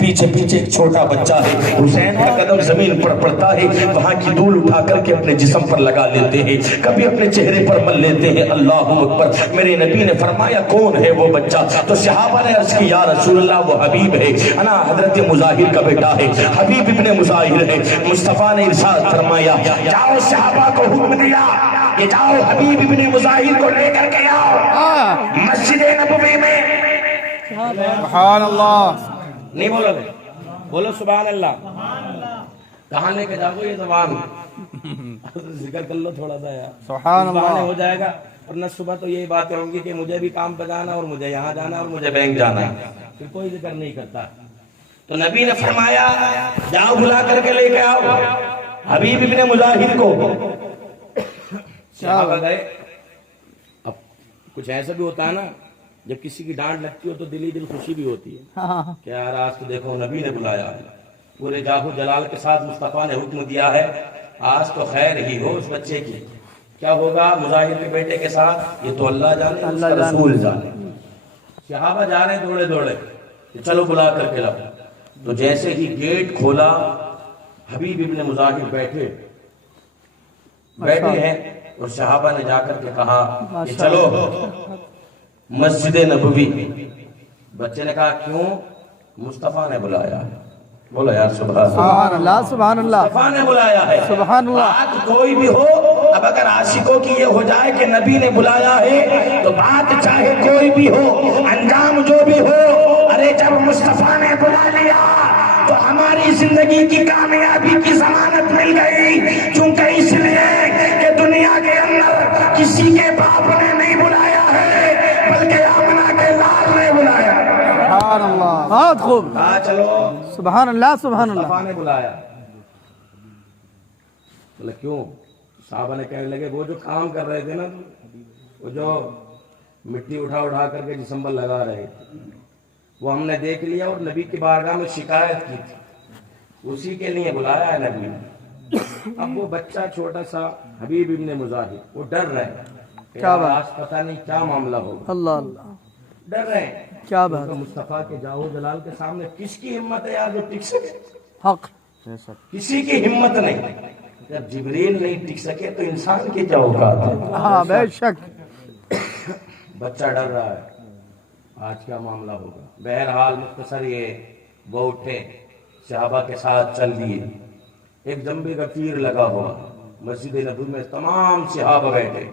پیچھے پیچھے ایک چھوٹا بچہ ہے، حسین کا قدم زمین پر پڑتا ہے، وہاں کی دھول اٹھا کر کے اپنے جسم پر لگا لیتے ہیں، کبھی اپنے چہرے پر مل لیتے ہیں۔ اللہ اکبر۔ میرے نبی نے فرمایا کون ہے وہ بچہ؟ تو صحابہ نے عرض کی یا رسول اللہ وہ حبیب ہے، انا حضرت مظاہر کا بیٹا ہے، حبیب ابن مظاہر ہے۔ مصطفیٰ نے ارشاد فرمایا جاؤ، صحابہ کو حکم دیا کہ جاؤ حبیب ابن مظاہر کو لے کر کے آؤ مسجد نبوی میں۔ سبحان اللہ، نہیں بولو گے؟ بولو سبحان اللہ۔ کہاں لے کے جاؤ یہ زبان؟ ذکر کر لو تھوڑا سا یار، سبحان اللہ۔ ہو جائے گا، ورنہ صبح تو یہی باتیں ہوں گی کہ مجھے بھی کام پہ جانا اور مجھے یہاں جانا اور مجھے بینک جانا ہے، پھر کوئی ذکر نہیں کرتا۔ تو نبی نے فرمایا جاؤ بلا کر کے لے کے آؤ حبیب ابن مظاہر کو۔ صحابہ گئے۔ اب کچھ ایسا بھی ہوتا ہے نا، جب کسی کی ڈانٹ لگتی ہو تو دلی دل خوشی بھی ہوتی ہے کہ یار آج تو دیکھو نبی نے بلایا ہے، پورے جاہو جلال کے ساتھ مصطفیٰ نے حکم دیا ہے آج تو خیر ہی ہو اس بچے کی۔ کیا ہوگا مظاہر کے بیٹے کے ساتھ یہ تو اللہ جانے، اس کا رسول جانے۔ صحابہ جا رہے دوڑے دوڑے کہ چلو بلا کر کے لاؤ۔ تو جیسے ہی گیٹ کھولا حبیب ابن مظاہر بیٹھے ہیں، اور صحابہ نے جا کر کے کہا کہ چلو مسجد نبوی۔ بچے نے کہا کیوں؟ مصطفیٰ نے بلایا ہے۔ بولو یار سبحان اللہ، سبحان اللہ، مصطفیٰ نے بلایا ہے۔ سبحان اللہ۔ بات کوئی بھی ہو، اب اگر عاشقوں کی یہ ہو جائے کہ نبی نے بلایا ہے تو بات چاہے کوئی بھی ہو، انجام جو بھی ہو، ارے جب مصطفیٰ نے بلا لیا تو ہماری زندگی کی کامیابی کی ضمانت مل گئی، چونکہ اس لیے کہ دنیا کے اندر کسی کے باپ نے نہیں بلایا ہے بلکہ آمنہ کے لال نے بلایا۔ سبحان اللہ، بہت خوب، کہا چلو سبحان اللہ، سبحان اللہ۔ مصطفیٰ نے بلایا۔ بولے کیوں؟ صحابہ نے کہنے لگے وہ جو کام کر رہے تھے نا، وہ جو مٹی اٹھا کر کے جسم پر لگا رہے تھے، وہ ہم نے دیکھ لیا اور نبی کی بارگاہ میں شکایت کی تھی، اسی کے لیے بلایا ہے نبی نے۔ اب وہ بچہ چھوٹا سا حبیب ابن مظاہر وہ ڈر رہے کیا بات؟ آج پتہ نہیں کیا معاملہ ہوگا، اللہ اللہ، ڈر رہے ہیں۔ کیا بات؟ مصطفیٰ کے جاہو جلال کے سامنے کس کی ہمت ہے یار جو ٹک سکے؟ حق، کسی کی ہمت نہیں۔ جب جبریل نہیں ٹک سکے تو انسان کی کیا اوقات ہے؟ ہاں بے شک۔ بچہ ڈر رہا ہے آج کیا معاملہ ہوگا۔ بہرحال مختصر یہ وہ اٹھے، صحابہ کے ساتھ چل دیے۔ ایک جنبے کا تیر لگا ہوا مسجد نبوی میں، تمام صحابہ بیٹھے،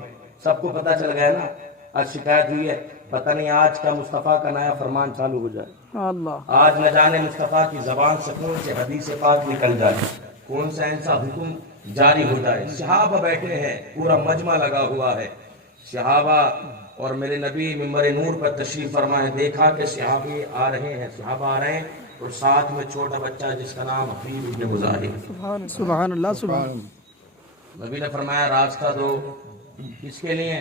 سب کو پتہ چل گیا نا آج شکایت ہوئی ہے، پتہ نہیں آج کا مصطفیٰ کا نیا فرمان چالو ہو جائے، اللہ، آج نہ جانے مصطفیٰ کی زبان سے کون سے حدیث پاک نکل جائے، کون سا ایسا حکم جاری ہو جائے۔ صحابہ بیٹھے ہیں، پورا مجمع لگا ہوا ہے، صحابہ اور میرے نبی ممبر نور پر تشریف فرمائے، دیکھا کہ صحابی آ رہے ہیں، صحابہ آ رہے ہیں اور ساتھ میں چھوٹا بچہ جس کا نام حبیب ابن مظاہر۔ سبحان اللہ، سبحان اللہ۔ نبی نے فرمایا راستہ دو، کس کے لیے؟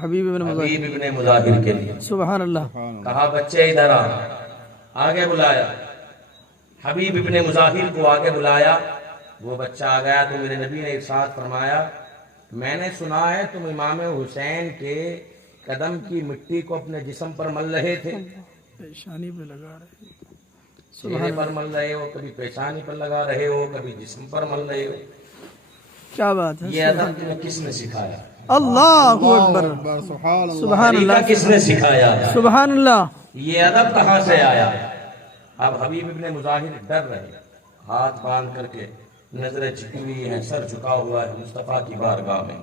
حبیب ابن مظاہر، حبیب ابن مظاہر کے لیے۔ سبحان اللہ۔ کہا بچے ادھر آ، آگے بلایا، حبیب ابن مظاہر کو آگے بلایا، وہ بچہ آ گیا تو میرے نبی نے ارشاد فرمایا میں نے سنا ہے تم امام حسین کے قدم کی مٹی کو اپنے جسم پر مل رہے تھے، پیشانی پہ لگا رہے، چہرے پر مل رہے ہو، کبھی پیشانی پر لگا رہے ہو، کبھی جسم پر مل رہے ہو، کیا بات ہے؟ یہ ادب تمہیں کس نے سکھایا؟ اللہ اکبر، سبحان طریقہ اللہ، کس نے سکھایا؟ سبحان اللہ۔ یہ ادب کہاں سے آیا؟ اب حبیب ابن مظاہر ڈر رہے، ہاتھ باندھ کر کے نظریں جھکی ہوئی ہیں، سر جھکا ہوا ہے مصطفیٰ کی بارگاہ میں۔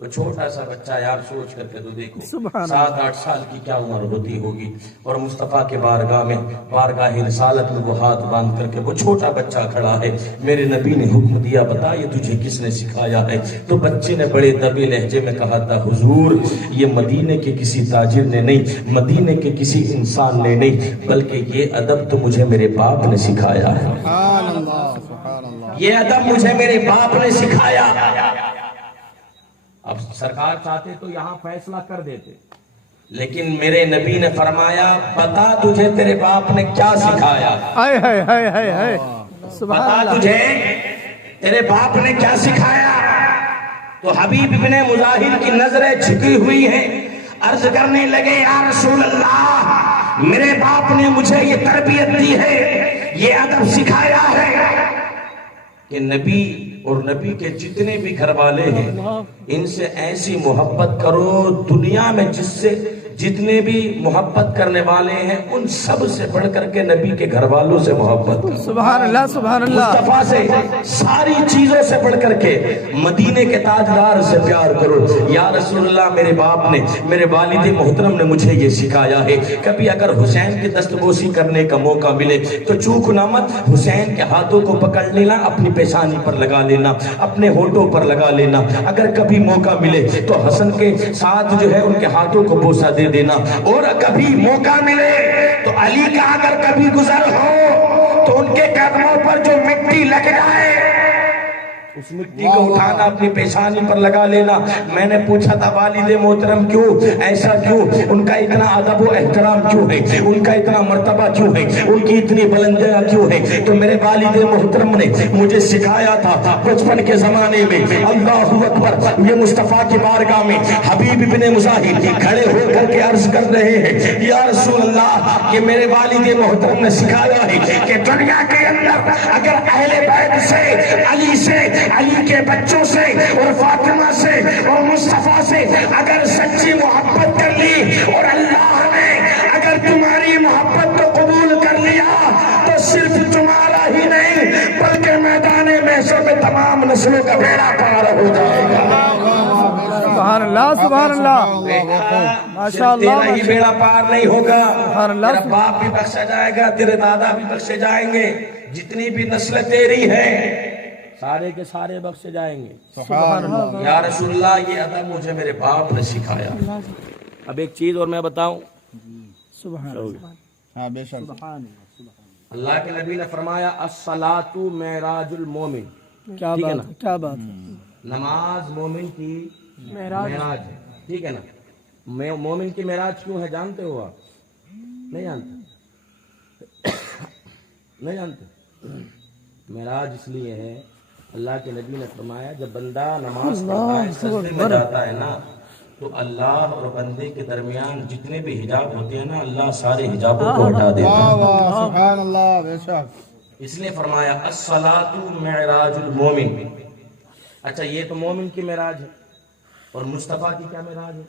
وہ چھوٹا سا بچہ یار سوچ کر کے تو دیکھو، 7-8 سال کی کیا عمر ہوتی ہوگی، اور مصطفیٰ کے بارگاہ میں، بارگاہ رسالت میں وہ ہاتھ باندھ کر کے وہ چھوٹا بچہ کھڑا ہے۔ میرے نبی نے حکم دیا بتا یہ تجھے کس نے سکھایا ہے؟ تو بچے نے بڑے دبے لہجے میں کہا تھا حضور یہ مدینے کے کسی تاجر نے نہیں، مدینے کے کسی انسان نے نہیں، بلکہ یہ ادب تو مجھے میرے باپ نے سکھایا ہے، یہ ادب مجھے میرے باپ نے سکھایا۔ اب سرکار چاہتے تو یہاں فیصلہ کر دیتے، لیکن میرے نبی نے فرمایا بتا تجھے تیرے باپ نے کیا سکھایا، بتا تجھے تیرے باپ نے کیا سکھایا۔ تو حبیب ابن مظاہر کی نظریں جھکی ہوئی ہیں، عرض کرنے لگے یا رسول اللہ میرے باپ نے مجھے یہ تربیت دی ہے، یہ ادب سکھایا ہے کہ نبی اور نبی کے جتنے بھی گھر والے ہیں ان سے ایسی محبت کرو، دنیا میں جس سے جتنے بھی محبت کرنے والے ہیں ان سب سے بڑھ کر کے نبی کے گھر والوں سے محبت کرو۔ سبحان اللہ سبحان اللہ، مصطفیٰ سے ساری چیزوں سے بڑھ کر کے مدینے کے تاجدار سے پیار کرو۔ یا رسول اللہ، میرے باپ نے، میرے والد محترم نے مجھے یہ سکھایا ہے، کبھی اگر حسین کی دستبوسی کرنے کا موقع ملے تو چوک نہ مت، حسین کے ہاتھوں کو پکڑ لینا، اپنی پیشانی پر لگا لینا، اپنے ہونٹوں پر لگا لینا۔ اگر کبھی موقع ملے تو حسن کے ساتھ جو ہے ان کے ہاتھوں کو بوسہ دے دینا، اور کبھی موقع ملے تو علی کا اگر کبھی گزر ہو تو ان کے قدموں پر جو مٹی لگ جائے اس مٹی کو اٹھانا، اپنی پیشانی پر لگا لینا۔ میں نے پوچھا تھا والد محترم کیوں ایسا، کیوں ان کا اتنا ادب و احترام کیوں ہے، ان کا اتنا مرتبہ کیوں ہے، ان کی اتنی بلندیاں کیوں ہے؟ تو میرے والد محترم نے مجھے سکھایا تھا بچپن کے زمانے میں، اللہ اکبر، یہ مصطفیٰ کی بارگاہ میں حبیب ابن مظاہر کھڑے ہو کر کے عرض کر رہے ہیں، یا رسول اللہ، یہ میرے والد محترم نے سکھایا ہے کہ دنیا کے اندر اگر اہل بیت سے، علی سے، علی کے بچوں سے اور فاطمہ سے اور مصطفیٰ سے اگر سچی محبت کر لی اور اللہ نے اگر تمہاری محبت کو قبول کر لیا تو صرف تمہارا ہی نہیں بلکہ میدان محشر میں تمام نسلوں کا بیڑا پار ہو جائے گا۔ سبحان اللہ سبحان اللہ، ماشاء اللہ، تیرا ہی بیڑا پار نہیں ہوگا، سبحان اللہ، تیرا باپ بھی بخشا جائے گا، تیرے دادا بھی بخشے جائیں گے، جتنی بھی نسل تیری ہیں سارے کے سارے بخشے جائیں گے۔ سبحان اللہ، یا رسول اللہ، یہ ادب مجھے میرے باپ نے سکھایا۔ اب ایک چیز اور میں بتاؤں، سبحان اللہ، ہاں بے شک، اللہ کے نبی نے فرمایا الصلاۃ معراج المومن، کیا ٹھیک ہے بات نا؟ ہے، کیا بات ہے، نماز مومن کی معراج معراج ہے، ٹھیک ہے نا؟ مومن کی معراج کیوں ہے جانتے ہو آپ؟ نہیں جانتے؟ نہیں جانتے؟ معراج اس لیے ہے، اللہ کے نبی نے فرمایا جب بندہ نماز پڑھتا ہے، سجدے میں جاتا ہے نا، تو اللہ اور بندے کے درمیان جتنے بھی حجاب ہوتے ہیں نا، اللہ سارے حجابوں کو ہٹا دیتا واہ ہے۔ واہ، سبحان اللہ، بے شک، اس لیے فرمایا الصلاۃ معراج المومن۔ اچھا، یہ تو مومن کی معراج ہے، اور مصطفیٰ کی کیا معراج ہے؟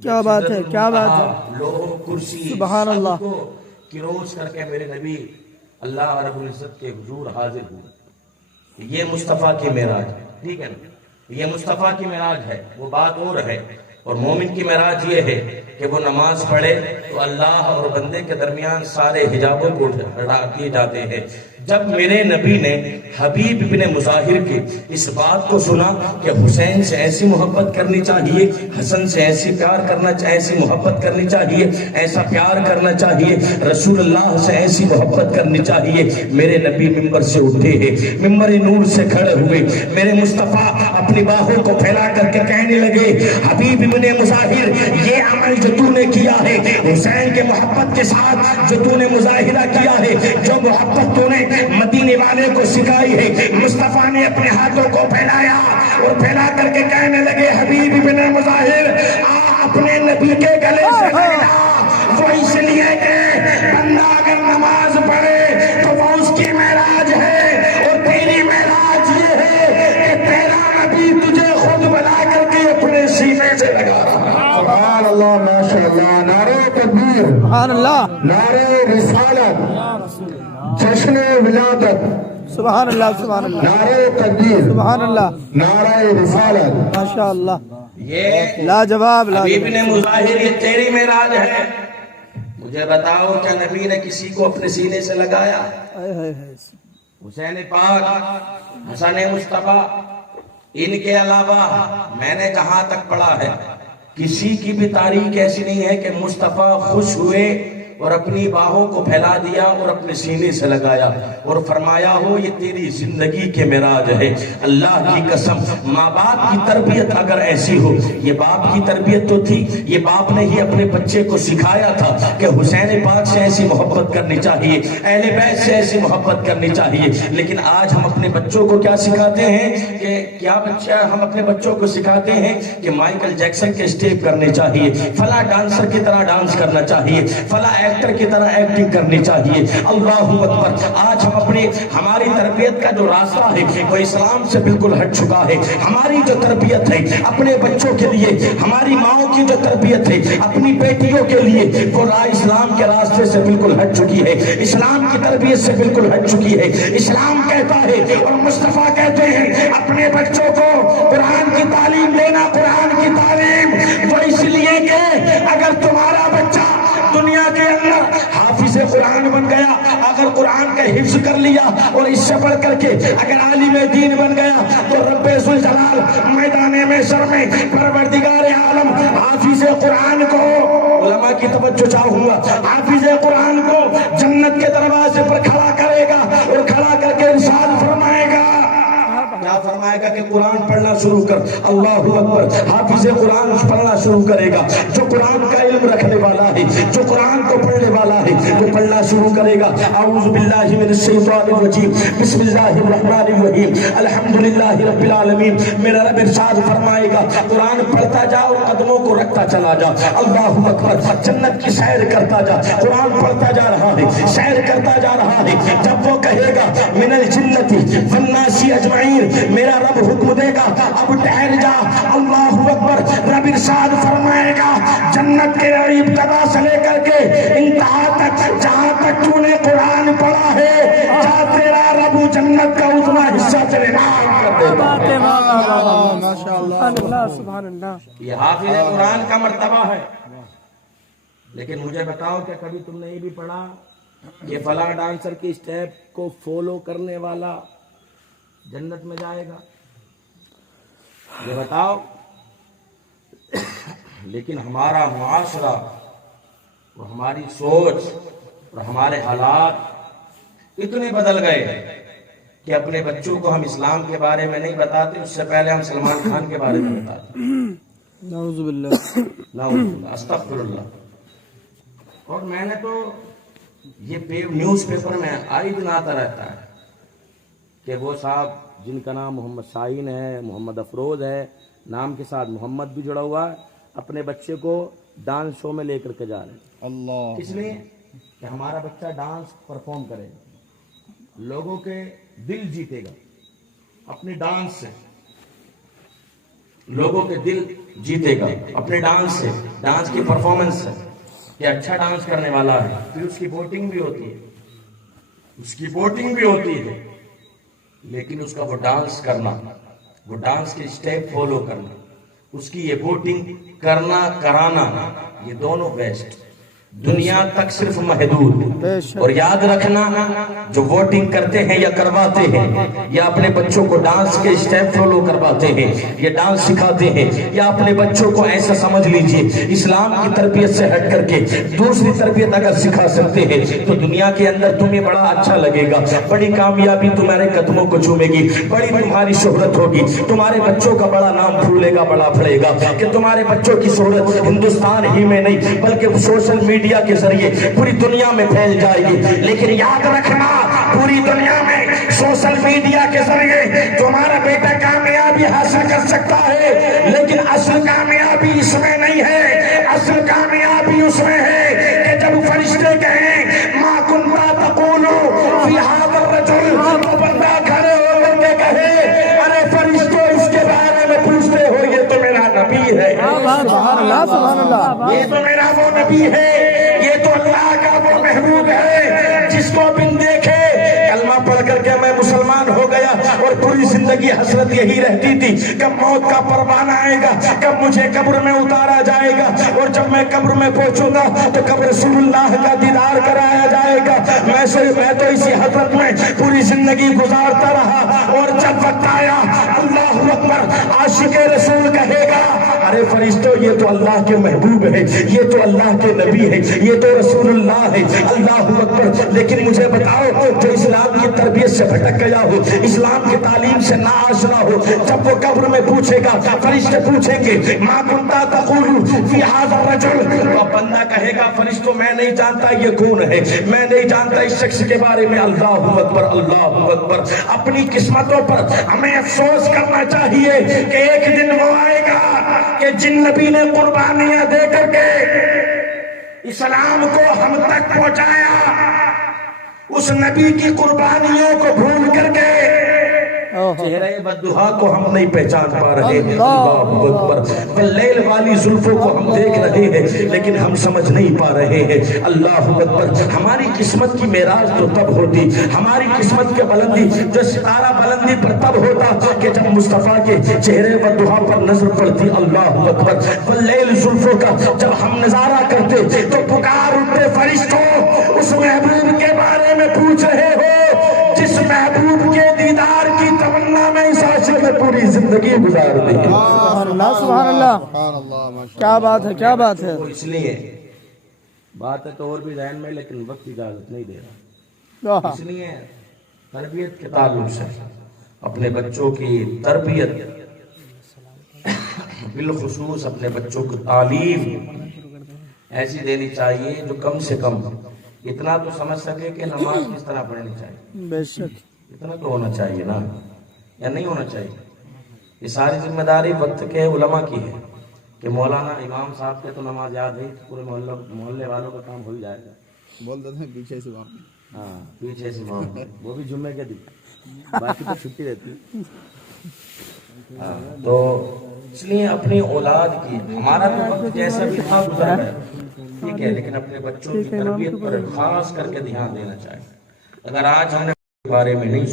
کیا بات ہے، کیا بات ہے، لوہ کرسی سبحان اللہ، سب کو کروز کر کے میرے نبی اللہ رب العزت کے حضور حاضر ہوئے۔ یہ مصطفیٰ کی معراج ہے، ٹھیک ہے نا؟ یہ مصطفیٰ کی معراج ہے، وہ بات اور ہے۔ اور مومن کی معراج یہ ہے کہ وہ نماز پڑھے تو اللہ اور بندے کے درمیان سارے حجابوں کو ہٹا دیے جاتے ہیں۔ جب میرے نبی نے حبیب ابن مظاہر کی اس بات کو سنا کہ حسین سے ایسی محبت کرنی چاہیے، حسن سے ایسی پیار کرنا چاہیے، ایسی محبت کرنی چاہیے، ایسا پیار کرنا چاہیے، رسول اللہ سے ایسی محبت کرنی چاہیے، میرے نبی ممبر سے اٹھے ہیں، ممبر نور سے کھڑے ہوئے، میرے مصطفیٰ اپنی باہوں کو پھیلا کر کے کہنے لگے، حبیب ابن مظاہر، یہ عمل جو تو نے کیا ہے، حسین کے محبت کے ساتھ جو تو نے مظاہرہ کیا ہے، جو محبت تو نے مدینے والے کو سکھائی ہے، مصطفیٰ نے اپنے ہاتھوں کو پھیلایا اور پھیلا کر کے کہنے لگے، حبیب ابن مظاہر، اپنے نبی کے گلے سے لگنا۔ وہ اس لیے کہ بندہ اگر نماز پڑھے تو وہ اس کی معراج ہے، اور تیری معراج یہ ہے کہ تیرا نبی تجھے خود بلا کر کے اپنے سینے سے لگا رہا ہے۔ سبحان اللہ، ماشاء اللہ، نعرہ تکبیر، سبحان اللہ، نعرہ رسالت، جشن ولادت، سبحان اللہ، سبحان اللہ، نعرہ تکبیر، سبحان اللہ، نعرہ رسالت، ماشاء اللہ، یہ لاجواب، حبیب لاجواب، نے مظاہر، یہ تیری معراج ہے۔ مجھے بتاؤ کیا نبی نے کسی کو اپنے سینے سے لگایا؟ ہائے ہائے ہائے، حسین پاک، حسن مصطفیٰ، ان کے علاوہ میں نے کہاں تک پڑھا ہے کسی کی بھی تاریخ ایسی نہیں ہے کہ مصطفیٰ خوش ہوئے اور اپنی باہوں کو پھیلا دیا اور اپنے سینے سے لگایا اور فرمایا ہو یہ تیری زندگی کے معراج ہے۔ اللہ کی قسم، ماں باپ کی تربیت اگر ایسی ہو، یہ باپ کی تربیت تو تھی، یہ باپ نے ہی اپنے بچے کو سکھایا تھا کہ حسین پاک سے ایسی محبت کرنی چاہیے، اہل بیت سے ایسی محبت کرنی چاہیے۔ لیکن آج ہم اپنے بچوں کو کیا سکھاتے ہیں کہ ہم اپنے بچوں کو سکھاتے ہیں کہ مائیکل جیکسن کے اسٹیپ کرنے چاہیے، فلاں ڈانسر کی طرح ڈانس کرنا چاہیے، فلاں ایکٹر کی طرح ایکٹنگ کرنی چاہیے. اللہ اکبر. آج ہم ہماری تربیت کا جو راستہ ہے وہ اسلام سے بالکل ہٹ چکا ہے. ہماری جو تربیت ہے اپنے بچوں کے لیے، ہماری ماؤں کی جو تربیت ہے اپنی بیٹیوں کے لیے، وہ اسلام کے راستے سے بالکل ہٹ چکی ہے، اسلام کی تربیت سے بالکل ہٹ چکی ہے. اسلام کہتا ہے اور مصطفیٰ کہتے ہیں اپنے بچوں کو قرآن کی تعلیم دینا. قرآن کی تعلیم وہ اس لیے کہ اگر تمہارا بچہ دنیا کے اندر حافظ قرآن بن گیا، اگر قرآن کا حفظ کر لیا اور اس سے بڑھ کر کے اگر عالم دین بن گیا، تو رب ذوالجلال میدان محشر میں پروردگار عالم حافظ قرآن کو، علماء کی توجہ چاہوں گا، حافظ قرآن کو جنت کے دروازے پر کھڑا کرے گا اور کھڑا کر کے ارشاد فرمائے گا، کیا فرمائے گا کہ قرآن پڑھنا شروع کر. اللہ اکبر. حافظ قرآن پڑھنا شروع کرے گا. جو قرآن کا علم رکھنے والا ہے، جو قرآن کو پڑھنے والا ہے، وہ پڑھنا شروع کرے گا. اعوذ باللہ من الشیطان الرجیم، بسم اللہ الرحمن الرحیم، الحمدللہ رب العالمین. میرا رب ارشاد فرمائے گا قرآن پڑھتا جا اور قدموں کو رکھتا چلا جا. اللہ اکبر. جنت کی سیر کرتا جا، قرآن پڑھتا جا رہا ہے، سیر کرتا جا رہا ہے. جب وہ کہے گا من الجنت والناس اجمعین، میرا رب حکم دے گا اب ٹھہر جا. اللہ اکبر. رب ارشاد فرمائے گا جنت کے ابتدا سے لے کر کے انتہا تک جہاں تک تو نے قرآن پڑھا ہے، جا تیرا رب جنت کا اتنا حصہ تیرے نام کر دے گا. سبحان اللہ. یہ حافظ قرآن کا مرتبہ ہے. لیکن مجھے بتاؤ کہ کبھی تم نے یہ بھی پڑھا کہ فلاں ڈانسر کی اسٹیپ کو فالو کرنے والا جنت میں جائے گا؟ یہ بتاؤ. لیکن ہمارا معاشرہ اور ہماری سوچ اور ہمارے حالات اتنے بدل گئے کہ اپنے بچوں کو ہم اسلام کے بارے میں نہیں بتاتے، اس سے پہلے ہم سلمان خان کے بارے میں بتاتے. نعوذ باللہ. نعوذ باللہ، استغفر اللہ. اور میں نے تو یہ نیوز پیپر میں آئے دن آتا رہتا ہے کہ وہ صاحب جن کا نام محمد شاہین ہے، محمد افروز ہے، نام کے ساتھ محمد بھی جڑا ہوا ہے، اپنے بچے کو ڈانس شو میں لے کر کے جا رہے ہیں. اللہ. اس لیے کہ ہمارا بچہ ڈانس پرفارم کرے گا، لوگوں کے دل جیتے گا اپنے ڈانس سے، لوگوں کے دل جیتے گا اپنے ڈانس سے، ڈانس کی پرفارمنس سے کہ اچھا ڈانس کرنے والا ہے. پھر اس کی ووٹنگ بھی ہوتی ہے، اس کی ووٹنگ بھی ہوتی ہے. لیکن اس کا وہ ڈانس کرنا، وہ ڈانس کے اسٹیپ فالو کرنا، اس کی یہ ووٹنگ کرنا کرانا، یہ دونوں بیسٹ. دنیا تک صرف محدود. اور یاد رکھنا جو ووٹنگ کرتے ہیں یا کرواتے ہیں یا اپنے بچوں کو ڈانس کے اسٹیپ فالو کرواتے ہیں یا ڈانس سکھاتے ہیں یا اپنے بچوں کو ایسا سمجھ لیجئے اسلام کی تربیت سے ہٹ کر کے دوسری تربیت اگر سکھا سکتے ہیں تو دنیا کے اندر تمہیں بڑا اچھا لگے گا، بڑی کامیابی تمہارے قدموں کو چومے گی، بڑی تمہاری شہرت ہوگی، تمہارے بچوں کا بڑا نام پھولے گا، بڑا پھڑے گا کہ تمہارے بچوں کی شہرت ہندوستان ہی میں نہیں بلکہ سوشل میڈیا کے ذریعے پوری دنیا میں پھیل جائے گی. لیکن یاد رکھنا پوری دنیا میں سوشل میڈیا کے ذریعے تمہارا بیٹا کامیابی حاصل کر سکتا ہے، لیکن اصل کامیابی اس میں نہیں ہے. اصل کامیابی اس میں ہے کہ جب فرشتے کہیں ما کنتا تقول فی ھذا الرجل، تو بندہ کھڑے ہو کر کے کہے ارے فرشتوں اس کے بارے میں پوچھتے ہو، یہ تو میرا نبی ہے، سبحان اللہ. سبحان اللہ. یہ تو میرا وہ نبی ہے، یہ تو اللہ کا وہ محبوب ہے جس کو بن دیکھے کلمہ پڑھ کر کے میں مسلمان ہو گیا اور پوری زندگی حسرت یہی رہتی تھی کب موت کا پروانہ آئے گا، کب مجھے قبر میں اتارا جائے گا، اور جب میں قبر میں پہنچوں گا تو کب رسول اللہ کا دیدار کرایا جائے گا. میں تو اسی حسرت میں پوری زندگی گزارتا رہا. اور جب وقت آیا اللہ اکبر، عاشق رسول کہے گا ارے فرشتوں یہ تو اللہ کے محبوب ہے، یہ تو اللہ کے نبی ہے، یہ تو رسول اللہ ہے. اللہ اکبر. لیکن مجھے بتاؤ جو اسلام کی تربیت سے بھٹک گیا ہو، اسلام کی تعلیم سے ناآشنا ہو، جب وہ قبر میں پوچھے گا، فرشتے پوچھیں گے ما کنتا تقول فی ھذا الرجل، تو بندہ کہے گا فرشتوں میں نہیں جانتا یہ کون ہے، میں نہیں جانتا اس شخص کے بارے میں. اللہ اکبر. اللہ اکبر. اپنی قسمتوں پر ہمیں افسوس کرنا چاہیے کہ ایک دن وہ آئے گا کہ جن نبی نے قربانیاں دے کر کے اسلام کو ہم تک پہنچایا، اس نبی کی قربانیوں کو بھول کر کے چہرے بددعا کو ہم نہیں پہچان پا رہے ہیں۔ اللہ اکبر، واللیل والی زلفوں کو ہم دیکھ رہے ہیں لیکن ہم سمجھ نہیں پا رہے ہیں۔ اللہ اکبر، ہماری قسمت کی معراج تو تب ہوتی، ہماری قسمت کے بلندی جو ستارہ بلندی پر تب ہوتا کہ جب مصطفیٰ کے چہرے بددعا پر نظر پڑتی۔ اللہ اکبر، واللیل زلفوں کا جب ہم نظارہ کرتے تو پکار اٹھتے فرشتوں، اس محبوب کے بارے میں پوچھ رہے ہو جس محبوب کے دیدار کی تمنا میں اس عاشق نے پوری زندگی گزار دی۔ سبحان اللہ سبحان اللہ، کیا بات ہے کیا بات ہے۔ اس لیے بات ہے تو اور بھی ذہن میں، لیکن وقت اجازت نہیں دے رہا۔ اس لیے تربیت کے تعلق سے اپنے بچوں کی تربیت، بالخصوص اپنے بچوں کو تعلیم ایسی دینی چاہیے جو کم سے کم اتنا تو سمجھ سکے کہ نماز کس طرح پڑھنی چاہیے۔ بے شک اتنا تو ہونا چاہیے نا، یا نہیں ہونا چاہیے؟ یہ ساری ذمہ داری وقت کے علماء کی ہے کہ مولانا امام صاحب کے تو نماز یاد ہے، پورے محلے والوں کا کام ہو ہی جائے گا۔ بول دیتے ہیں پیچھے سے وہاں، ہاں پیچھے سے امام، وہ بھی جمعے کے دن، باقی تو چھٹی رہتی۔ تو اس لیے اپنی اولاد کی، ہمارا تو وقت جیسا بھی تھا گزر گیا، ٹھیک ہے، لیکن اپنے بچوں کی تربیت پر خاص کر کے دھیان دینا چاہیے۔ اگر آج ہم نے بارے میں نہیں